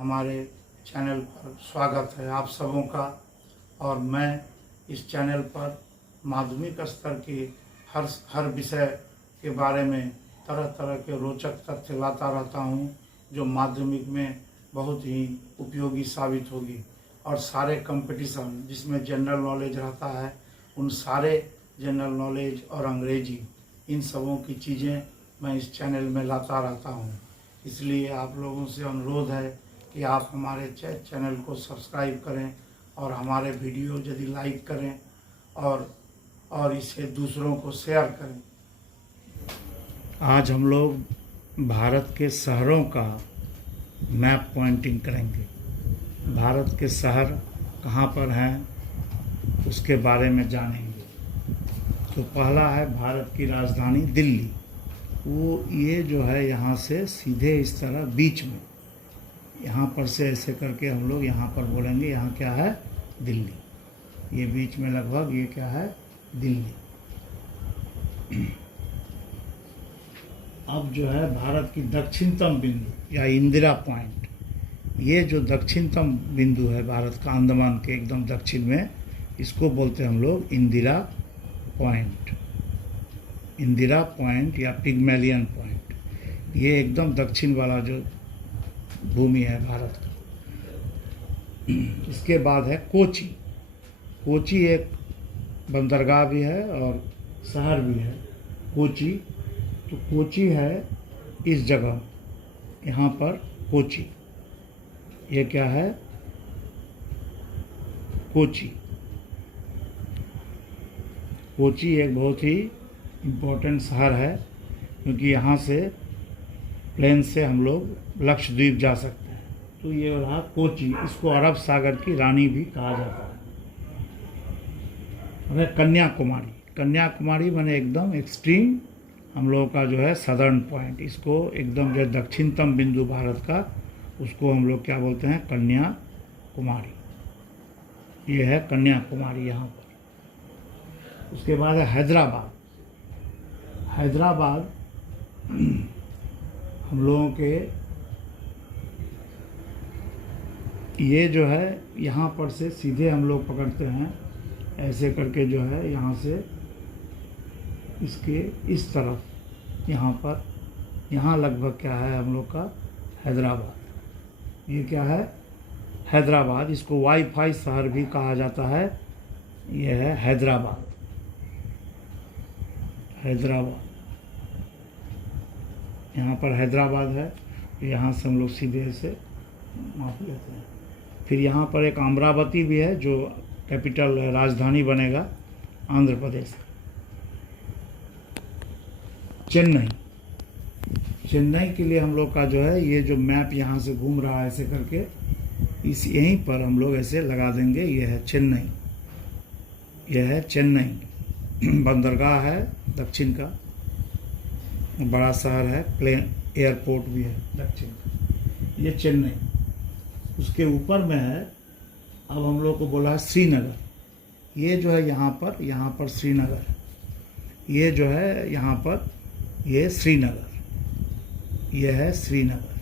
हमारे चैनल पर स्वागत है आप सबों का। और मैं इस चैनल पर माध्यमिक स्तर के हर विषय के बारे में तरह तरह के रोचक तथ्य लाता रहता हूँ, जो माध्यमिक में बहुत ही उपयोगी साबित होगी। और सारे कंपटीशन जिसमें जनरल नॉलेज रहता है, उन सारे जनरल नॉलेज और अंग्रेजी, इन सबों की चीज़ें मैं इस चैनल में लाता रहता हूँ। इसलिए आप लोगों से अनुरोध है कि आप हमारे चैनल को सब्सक्राइब करें और हमारे वीडियो यदि लाइक करें और इसे दूसरों को शेयर करें। आज हम लोग भारत के शहरों का मैप पॉइंटिंग करेंगे। भारत के शहर कहाँ पर हैं उसके बारे में जानेंगे। तो पहला है भारत की राजधानी दिल्ली। वो ये जो है यहाँ से सीधे इस तरह बीच में, यहाँ पर से ऐसे करके हम लोग यहाँ पर बोलेंगे, यहाँ क्या है? दिल्ली। ये बीच में लगभग ये क्या है? दिल्ली। अब जो है भारत की दक्षिणतम बिंदु या इंदिरा पॉइंट, ये जो दक्षिणतम बिंदु है भारत का, अंडमान के एकदम दक्षिण में, इसको बोलते हैं हम लोग इंदिरा पॉइंट। इंदिरा पॉइंट या पिग्मेलियन पॉइंट, ये एकदम दक्षिण वाला जो भूमि है भारत का। इसके बाद है कोची। कोची एक बंदरगाह भी है और शहर भी है कोची। तो कोची है इस जगह, यहाँ पर कोची। ये क्या है? कोची। कोची एक बहुत ही इम्पोर्टेंट शहर है, क्योंकि यहाँ से प्लेन से हम लोग लक्षद्वीप जा सकते हैं। तो ये रहा कोची। इसको अरब सागर की रानी भी कहा जाता है। कन्याकुमारी। कन्याकुमारी माने एकदम एक्सट्रीम हम लोगों का जो है सदर्न पॉइंट। इसको एकदम जो दक्षिणतम बिंदु भारत का, उसको हम लोग क्या बोलते हैं? कन्याकुमारी। ये है कन्याकुमारी यहाँ पर। उसके बाद है हैदराबाद। हैदराबाद हम लोगों के ये जो है यहाँ पर से सीधे हम लोग पकड़ते हैं, ऐसे करके जो है यहाँ से इसके इस तरफ, यहाँ पर, यहाँ लगभग क्या है हम लोग का? हैदराबाद। ये क्या है? हैदराबाद। इसको वाईफाई शहर भी कहा जाता है। यह है हैदराबाद। हैदराबाद, यहाँ पर हैदराबाद है। यहाँ से हम लोग सीधे से माप लेते हैं। फिर यहाँ पर एक अमरावती भी है, जो कैपिटल राजधानी बनेगा आंध्र प्रदेश। चेन्नई। चेन्नई के लिए हम लोग का जो है, ये जो मैप यहाँ से घूम रहा है ऐसे करके, इस यहीं पर हम लोग ऐसे लगा देंगे। ये है चेन्नई। यह है चेन्नई। बंदरगाह है दक्षिण का, बड़ा शहर है, प्लेन एयरपोर्ट भी है दक्षिण का। ये चेन्नई। उसके ऊपर में है, अब हम लोग को बोला है श्रीनगर। ये जो है यहाँ पर श्रीनगर। ये जो है यहाँ पर, ये श्रीनगर। ये है श्रीनगर।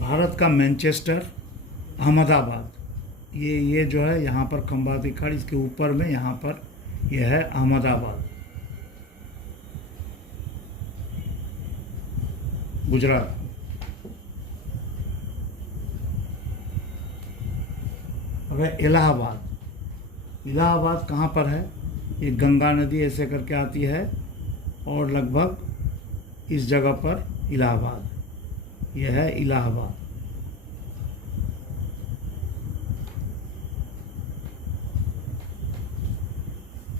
भारत का मैनचेस्टर, अहमदाबाद। ये जो है यहाँ पर खंबा दिखा, इसके ऊपर में यहाँ पर यह है अहमदाबाद, गुजरात। अगर इलाहाबाद। इलाहाबाद कहाँ पर है? ये गंगा नदी ऐसे करके आती है और लगभग इस जगह पर इलाहाबाद। यह है इलाहाबाद।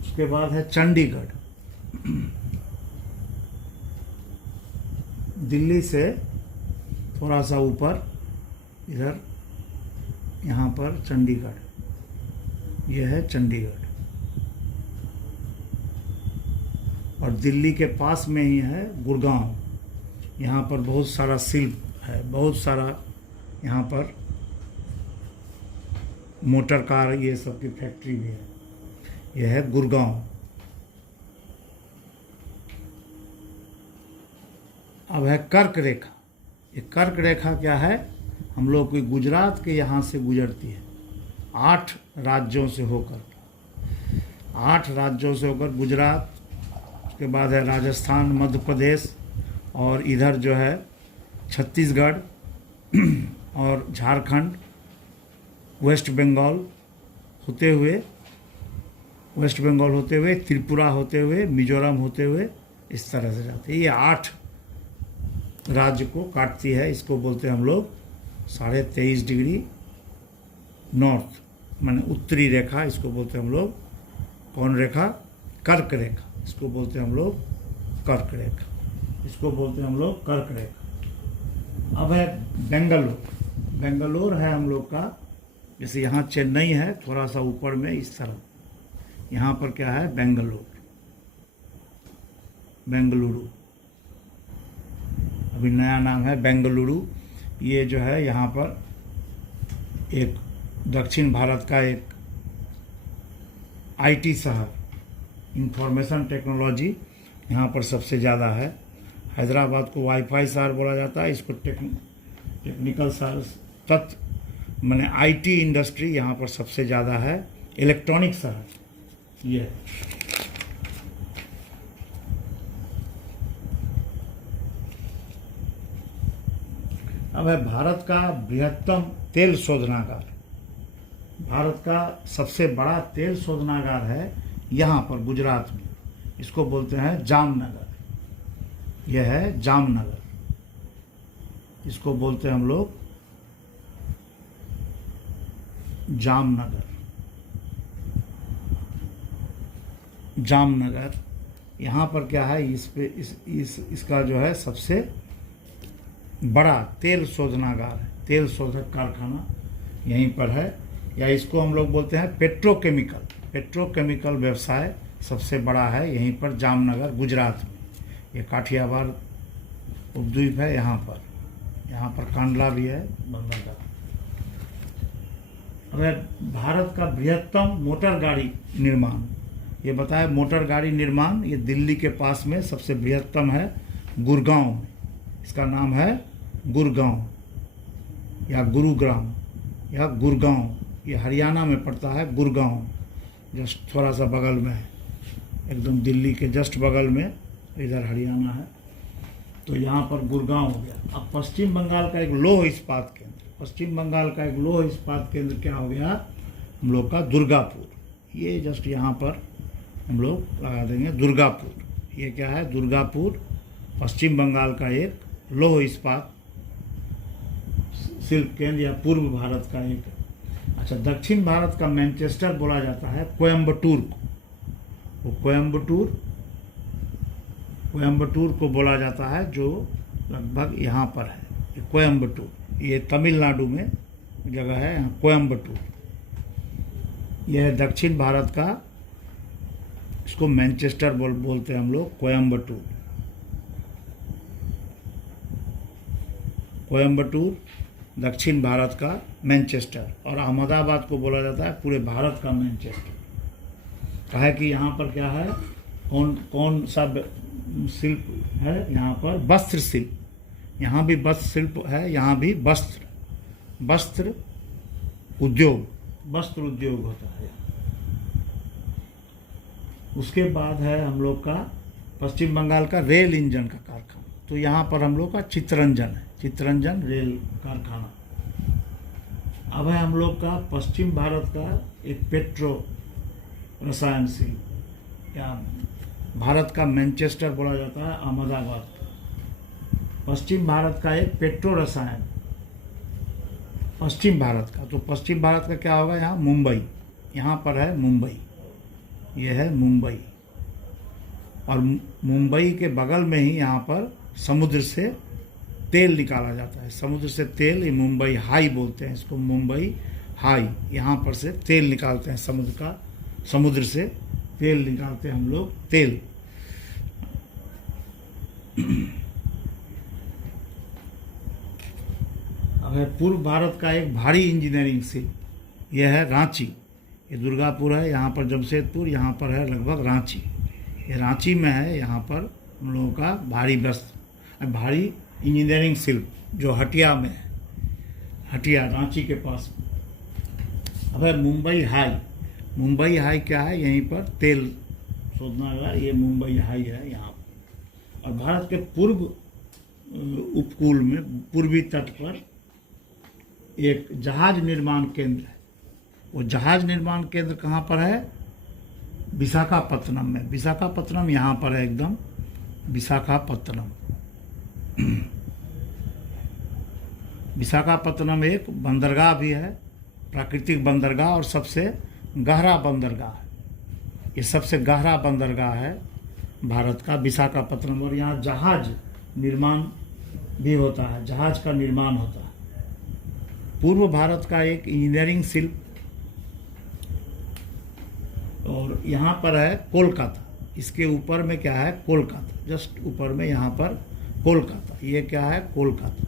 उसके बाद है चंडीगढ़। दिल्ली से थोड़ा सा ऊपर इधर, यहाँ पर चंडीगढ़। यह है चंडीगढ़। और दिल्ली के पास में ही है गुड़गांव। यहाँ पर बहुत सारा शिल्प है, बहुत सारा यहाँ पर मोटर कार ये सब की फैक्ट्री भी है। यह है गुड़गांव। अब है कर्क रेखा। ये कर्क रेखा क्या है, हम लोग की गुजरात के यहाँ से गुजरती है, 8 राज्यों से होकर, 8 राज्यों से होकर गुजरात, उसके बाद है राजस्थान, मध्य प्रदेश, और इधर जो है छत्तीसगढ़ और झारखंड, वेस्ट बंगाल होते हुए त्रिपुरा होते हुए, मिजोरम होते हुए इस तरह से जाते हैं। ये 8 राज्य को काटती है। इसको बोलते हैं हम लोग 23.5 डिग्री नॉर्थ, माने उत्तरी रेखा। इसको बोलते हैं हम लोग कौन रेखा, कर्क रेखा। इसको बोलते हैं हम लोग कर्क रेखा, इसको बोलते हैं हम लोग कर्क रेखा। अब है बेंगलोर। बेंगलोर है हम लोग का, जैसे यहाँ चेन्नई है थोड़ा सा ऊपर में इस तरह, यहाँ पर क्या है बेंगलोर, बेंगलुरु, अभी नया नाम है बेंगलुरु। ये जो है यहाँ पर एक दक्षिण भारत का एक आईटी शहर, इंफॉर्मेशन टेक्नोलॉजी यहाँ पर सबसे ज़्यादा है। हैदराबाद को वाईफाई शहर बोला जाता है, इसको टेक्निकल शहर, तत्व माने आईटी इंडस्ट्री यहाँ पर सबसे ज़्यादा है। इलेक्ट्रॉनिक शहर ये है। अब है भारत का बृहत्तम तेल शोधनागार। भारत का सबसे बड़ा तेल शोधनागार है यहाँ पर गुजरात में, इसको बोलते हैं जामनगर। यह है जामनगर, इसको बोलते हैं हम लोग जामनगर। जामनगर यहाँ पर क्या है, इस पे इसका जो है सबसे बड़ा तेल शोधनागार है, तेल शोधक कारखाना यहीं पर है, या इसको हम लोग बोलते हैं पेट्रोकेमिकल। पेट्रोकेमिकल व्यवसाय सबसे बड़ा है यहीं पर जामनगर गुजरात में। ये काठियावाड़ उपद्वीप है, यहाँ पर कांडला भी है, बंगाल। अगर भारत का बृहत्तम मोटर गाड़ी निर्माण, ये बताया मोटर गाड़ी निर्माण, ये दिल्ली के पास में सबसे बृहत्तम है गुड़गांव में। इसका नाम है गुड़गांव या गुरुग्राम या गुड़गांव, ये हरियाणा में पड़ता है। गुड़गांव जस्ट थोड़ा सा बगल में है, एकदम दिल्ली के जस्ट बगल में, इधर हरियाणा है। तो यहाँ पर गुड़गांव हो गया। अब पश्चिम बंगाल का एक लौह इस्पात केंद्र, पश्चिम बंगाल का एक लौह इस्पात केंद्र क्या हो गया हम लोग का, दुर्गापुर। ये जस्ट यहाँ पर हम लोग लगा देंगे दुर्गापुर। ये क्या है, दुर्गापुर पश्चिम बंगाल का एक लौह इस्पात शिल्प केंद्र या पूर्व भारत का एक। अच्छा, दक्षिण भारत का मैनचेस्टर बोला जाता है कोयम्बटूर को। वो कोयम्बटूर को बोला जाता है, जो लगभग यहाँ पर है। ये कोयम्बटूर, ये तमिलनाडु में जगह है, यहाँ कोयम्बटूर। यह है दक्षिण भारत का, इसको मैनचेस्टर बोलते हैं हम लोग, कोयम्बटूर। कोयम्बटूर दक्षिण भारत का मैनचेस्टर, और अहमदाबाद को बोला जाता है पूरे भारत का मैनचेस्टर। कहा है कि यहाँ पर क्या है, कौन सा शिल्प है यहाँ पर, वस्त्र शिल्प। यहाँ भी वस्त्र शिल्प है, यहाँ भी वस्त्र उद्योग होता है। उसके बाद है हम लोग का पश्चिम बंगाल का रेल इंजन का कारखाना। तो यहाँ पर हम लोग का चित्तरंजन है, चित्तरंजन रेल कारखाना। अब है हम लोग का पश्चिम भारत का एक पेट्रो रसायन शिल्प, या भारत का मैनचेस्टर बोला जाता है अहमदाबाद। पश्चिम भारत का एक पेट्रो रसायन, पश्चिम भारत का। तो पश्चिम भारत का क्या होगा, यहाँ मुंबई, यहाँ पर है मुंबई, ये है मुंबई। और मुंबई के बगल में ही यहाँ पर समुद्र से तेल निकाला जाता है, समुद्र से तेल, ये मुंबई हाई बोलते हैं इसको, मुंबई हाई। यहाँ पर से तेल निकालते हैं, समुद्र से तेल निकालते हैं हम लोग, तेल। अब है पूर्व भारत का एक भारी इंजीनियरिंग शिल्प, यह है रांची। ये दुर्गापुर है, यहाँ पर जमशेदपुर, यहाँ पर है लगभग रांची। ये रांची में है, यहाँ पर हम लोगों का भारी इंजीनियरिंग शिल्प जो हटिया में है, हटिया रांची के पास। अब है मुंबई हाई क्या है, यहीं पर तेल शोधना लगा, ये मुंबई हाई है यहाँ पर। और भारत के पूर्व उपकूल में पूर्वी तट पर एक जहाज निर्माण केंद्र है। वो जहाज निर्माण केंद्र कहाँ पर है? विशाखापत्तनम में। विशाखापत्तनम यहाँ पर है एकदम, विशाखापत्तनम। विशाखापत्तनम एक बंदरगाह भी है, प्राकृतिक बंदरगाह, और सबसे गहरा बंदरगाह है। ये सबसे गहरा बंदरगाह है भारत का, विशाखापत्तनम। और यहाँ जहाज निर्माण भी होता है, जहाज का निर्माण होता है। पूर्व भारत का एक इंजीनियरिंग शिल्प। और यहाँ पर है कोलकाता, इसके ऊपर में क्या है? कोलकाता, जस्ट ऊपर में यहाँ पर कोलकाता। ये क्या है? कोलकाता।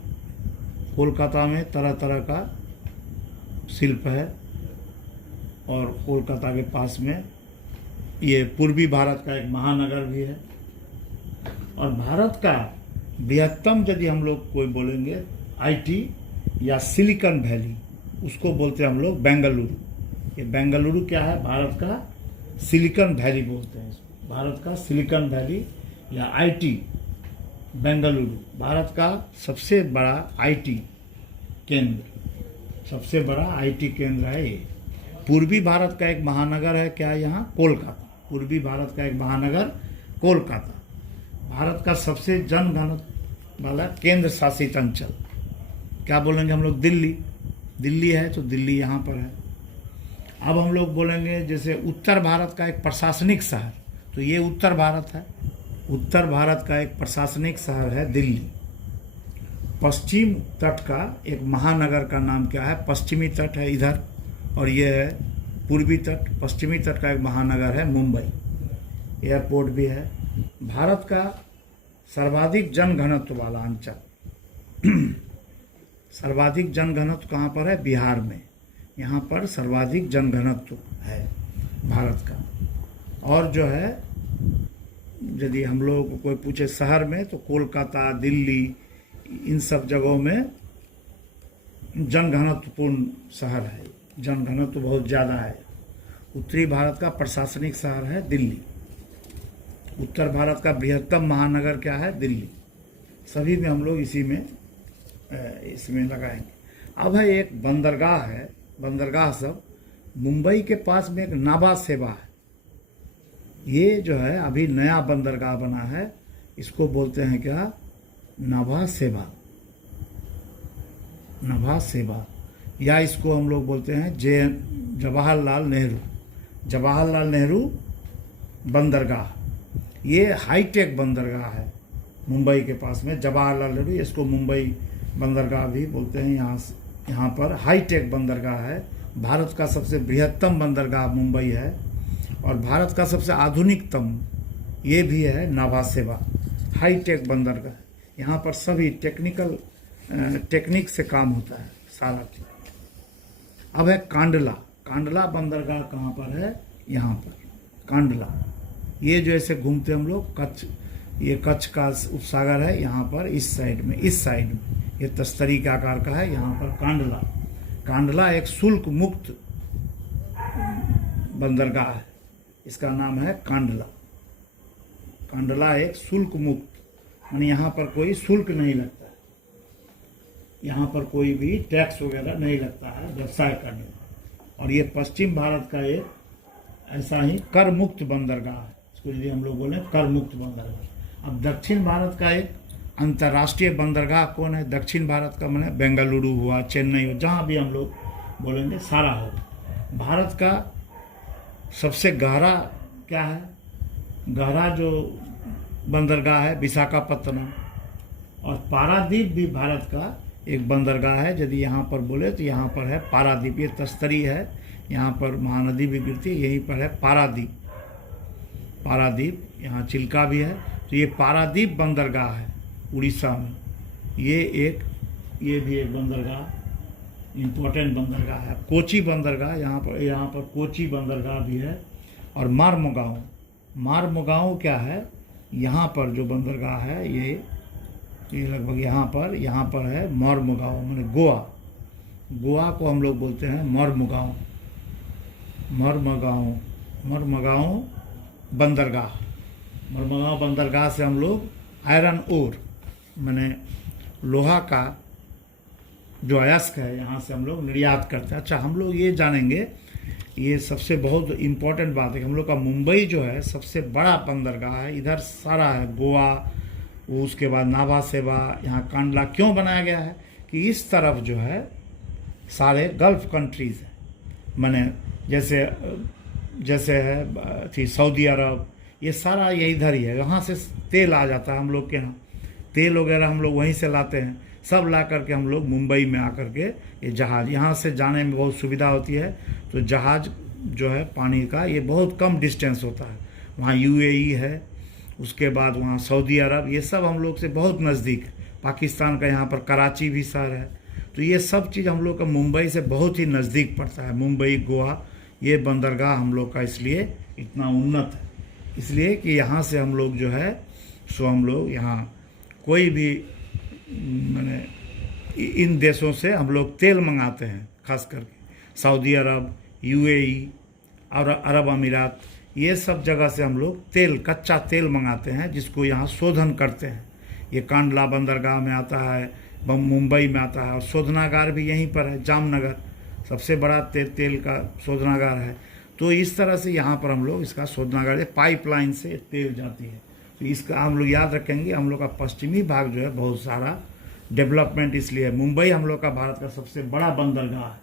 कोलकाता में तरह तरह का शिल्प है। और कोलकाता के पास में ये पूर्वी भारत का एक महानगर भी है। और भारत का बृहत्तम यदि हम लोग कोई बोलेंगे आईटी या सिलिकॉन वैली, उसको बोलते हैं हम लोग बेंगलुरु। ये बेंगलुरु क्या है? भारत का सिलिकॉन वैली बोलते हैं इसको। भारत का सिलिकॉन वैली या आईटी बेंगलुरु भारत का सबसे बड़ा आईटी केंद्र, सबसे बड़ा आईटी केंद्र है ये। पूर्वी भारत का एक महानगर है क्या? यहाँ कोलकाता। पूर्वी भारत का एक महानगर कोलकाता। भारत का सबसे जनघनत्व वाला केंद्र शासित अंचल क्या बोलेंगे हम लोग? दिल्ली है, तो दिल्ली यहाँ पर है। अब हम लोग बोलेंगे जैसे उत्तर भारत का एक प्रशासनिक शहर, तो ये उत्तर भारत है। उत्तर भारत का एक प्रशासनिक शहर है दिल्ली। पश्चिम तट का एक महानगर का नाम क्या है? पश्चिमी तट है इधर, और ये है पूर्वी तट। पश्चिमी तट का एक महानगर है मुंबई, एयरपोर्ट भी है। भारत का सर्वाधिक जनघनत्व वाला अंचल सर्वाधिक जनघनत्व कहाँ पर है? बिहार में। यहाँ पर सर्वाधिक जनघनत्व है भारत का। और जो है यदि हम लोगों को कोई पूछे शहर में, तो कोलकाता, दिल्ली, इन सब जगहों में जनघनत्वपूर्ण शहर है, जनघनत्व बहुत ज़्यादा है। उत्तरी भारत का प्रशासनिक शहर है दिल्ली। उत्तर भारत का बृहत्तम महानगर क्या है? दिल्ली। सभी में हम लोग इसमें लगाएंगे। अब है एक बंदरगाह है, बंदरगाह सब मुंबई के पास में एक नाभा सेवा है। ये जो है अभी नया बंदरगाह बना है, इसको बोलते हैं क्या? नाभा सेवा। नाभा सेवा, या इसको हम लोग बोलते हैं जवाहरलाल नेहरू बंदरगाह। ये हाईटेक बंदरगाह है मुंबई के पास में, जवाहरलाल नेहरू, इसको मुंबई बंदरगाह भी बोलते हैं। यहाँ पर हाईटेक बंदरगाह है। भारत का सबसे बृहत्तम बंदरगाह मुंबई है, और भारत का सबसे आधुनिकतम ये भी है नाभा सेवा, हाईटेक बंदरगाह। यहाँ पर सभी टेक्निक से काम होता है सारा चीज। अब है कांडला बंदरगाह कहाँ पर है? यहाँ पर कांडला। ये जो ऐसे घूमते हम लोग ये कच्छ का उपसागर है यहाँ पर, इस साइड में ये तस्तरी के आकार का है। यहाँ पर कांडला एक शुल्क मुक्त बंदरगाह है, इसका नाम है कांडला एक शुल्क मुक्त, यानी यहाँ पर कोई शुल्क नहीं लगता है, यहाँ पर कोई भी टैक्स वगैरह नहीं लगता है व्यवसाय करने में। और ये पश्चिम भारत का एक ऐसा ही कर मुक्त बंदरगाह है, इसको यदि हम लोग बोले कर मुक्त बंदरगाह। अब दक्षिण भारत का एक अंतर्राष्ट्रीय बंदरगाह कौन है? दक्षिण भारत का माने बेंगलुरु हुआ, चेन्नई हुआ, जहाँ भी हम लोग बोलेंगे सारा होगा। भारत का सबसे गहरा क्या है? गहरा जो बंदरगाह है विशाखापत्तनम। और पारादीप भी भारत का एक बंदरगाह है। यदि यहाँ पर बोले तो यहाँ पर है पारादीप, ये तस्तरी है, यहाँ पर महानदी भी गिरती है, यहीं पर है पारादीप, यहाँ चिल्का भी है। तो ये पारादीप बंदरगाह है उड़ीसा में। ये भी एक बंदरगाह, इम्पोर्टेंट बंदरगाह है। कोची बंदरगाह यहाँ पर कोची बंदरगाह भी है। और मारमुगांव क्या है? यहाँ पर जो बंदरगाह है तो ये लगभग यहाँ पर है मोरमुगांव, मैंने गोवा को हम लोग बोलते हैं मोरमुगांव बंदरगाह से हम लोग आयरन ओर मैंने लोहा का जो अयस्क है यहाँ से हम लोग निर्यात करते हैं। अच्छा, हम लोग ये जानेंगे, ये सबसे बहुत इम्पोर्टेंट बात है कि हम लोग का मुंबई जो है सबसे बड़ा बंदरगाह है। इधर सारा है गोवा, उसके बाद नाभा सेवा, यहाँ कांडला क्यों बनाया गया है कि इस तरफ जो है सारे गल्फ कंट्रीज़ हैं, माने जैसे है थी सऊदी अरब, ये सारा ये इधर ही है। यहाँ से तेल आ जाता है हम लोग के यहाँ, तेल वगैरह हम लोग वहीं से लाते हैं, सब ला करके हम लोग मुंबई में आकर के ये जहाज़, यहाँ से जाने में बहुत सुविधा होती है। तो जहाज़ जो है पानी का ये बहुत कम डिस्टेंस होता है। वहाँ यूएई है, उसके बाद वहाँ सऊदी अरब, ये सब हम लोग से बहुत नज़दीक है। पाकिस्तान का यहाँ पर कराची भी शहर है। तो ये सब चीज़ हम लोग का मुंबई से बहुत ही नज़दीक पड़ता है। मुंबई, गोवा, ये बंदरगाह हम लोग का इसलिए इतना उन्नत है, इसलिए कि यहाँ से हम लोग जो है सो हम लोग यहाँ कोई भी मैंने इन देशों से हम लोग तेल मंगाते हैं, खास करके सऊदी अरब, यूएई और अरब अमीरात, ये सब जगह से हम लोग तेल, कच्चा तेल मंगाते हैं, जिसको यहाँ शोधन करते हैं। ये कांडला बंदरगाह में आता है, मुंबई में आता है, और शोधनागार भी यहीं पर है, जामनगर सबसे बड़ा तेल का शोधनागार है। तो इस तरह से यहाँ पर हम लोग इसका शोधनागार, पाइपलाइन से तेल जाती है। तो इसका हम लोग याद रखेंगे। हम लोग का पश्चिमी भाग जो है बहुत सारा डेवलपमेंट इसलिए है। मुंबई हम लोग का भारत का सबसे बड़ा बंदरगाह है,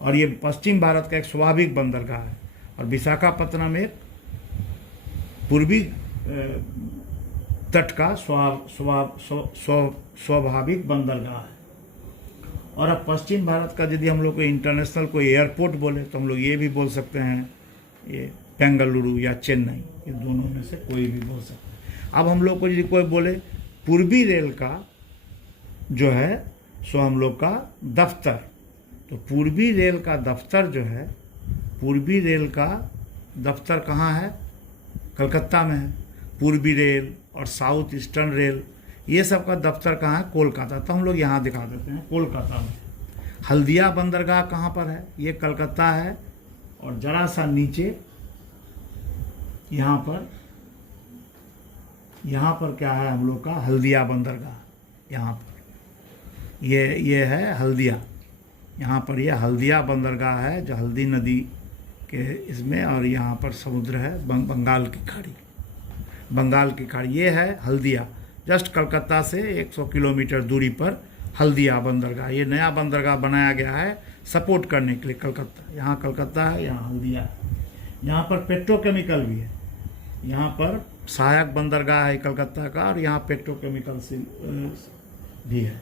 और ये पश्चिम भारत का एक स्वाभाविक बंदरगाह है। और विशाखापत्तनम एक पूर्वी तट का स्वाभाविक बंदरगाह है। और अब पश्चिम भारत का यदि हम लोग को इंटरनेशनल कोई एयरपोर्ट बोले तो हम लोग ये भी बोल सकते हैं, ये बेंगलुरु या चेन्नई, ये दोनों में से कोई भी बोल सकते हैं। अब हम लोग को यदि कोई बोले पूर्वी रेल का जो है सो हम लोग का दफ्तर, तो पूर्वी रेल का दफ्तर जो है, पूर्वी रेल का दफ्तर कहाँ है? कलकत्ता में है। पूर्वी रेल और साउथ ईस्टर्न रेल, ये सब का दफ्तर कहाँ है? कोलकाता। तो हम लोग यहाँ दिखा देते हैं कोलकाता में। हल्दिया बंदरगाह कहाँ पर है? ये कलकत्ता है। और जरा सा नीचे यहाँ पर क्या है हम लोग का? हल्दिया बंदरगाह। यहाँ पर ये है हल्दिया, यहाँ पर ये हल्दिया बंदरगाह है जो हल्दी नदी के इसमें, और यहाँ पर समुद्र है, बंगाल की खाड़ी, ये है हल्दिया। जस्ट कलकत्ता से 100 किलोमीटर दूरी पर हल्दिया बंदरगाह। ये नया बंदरगाह बनाया गया है सपोर्ट करने के लिए कलकत्ता। यहाँ कलकत्ता है, यहाँ हल्दिया है। यहाँ पर पेट्रोकेमिकल भी है, यहाँ पर सहायक बंदरगाह है कलकत्ता का, और यहाँ पेट्रोकेमिकल से भी है।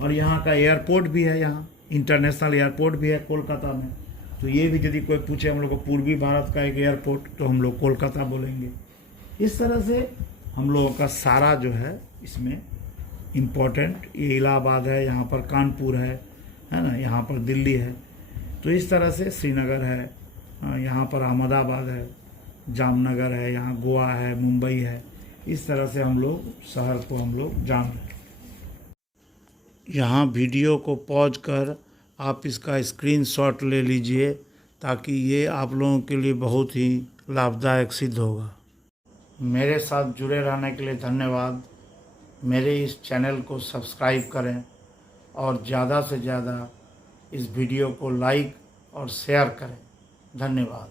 और यहाँ का एयरपोर्ट भी है, यहाँ इंटरनेशनल एयरपोर्ट भी है कोलकाता में। तो ये भी यदि कोई पूछे हम लोग को पूर्वी भारत का एक एयरपोर्ट, तो हम लोग कोलकाता बोलेंगे। इस तरह से हम लोगों का सारा जो है इसमें इम्पोर्टेंट, ये इलाहाबाद है, यहाँ पर कानपुर है ना, यहाँ पर दिल्ली है। तो इस तरह से श्रीनगर है, यहाँ पर अहमदाबाद है, जामनगर है, यहाँ गोवा है, मुंबई है। इस तरह से हम लोग शहर को हम लोग जान रहे हैं। यहाँ वीडियो को पॉज कर आप इसका स्क्रीनशॉट ले लीजिए, ताकि ये आप लोगों के लिए बहुत ही लाभदायक सिद्ध होगा। मेरे साथ जुड़े रहने के लिए धन्यवाद। मेरे इस चैनल को सब्सक्राइब करें और ज़्यादा से ज़्यादा इस वीडियो को लाइक और शेयर करें। धन्यवाद।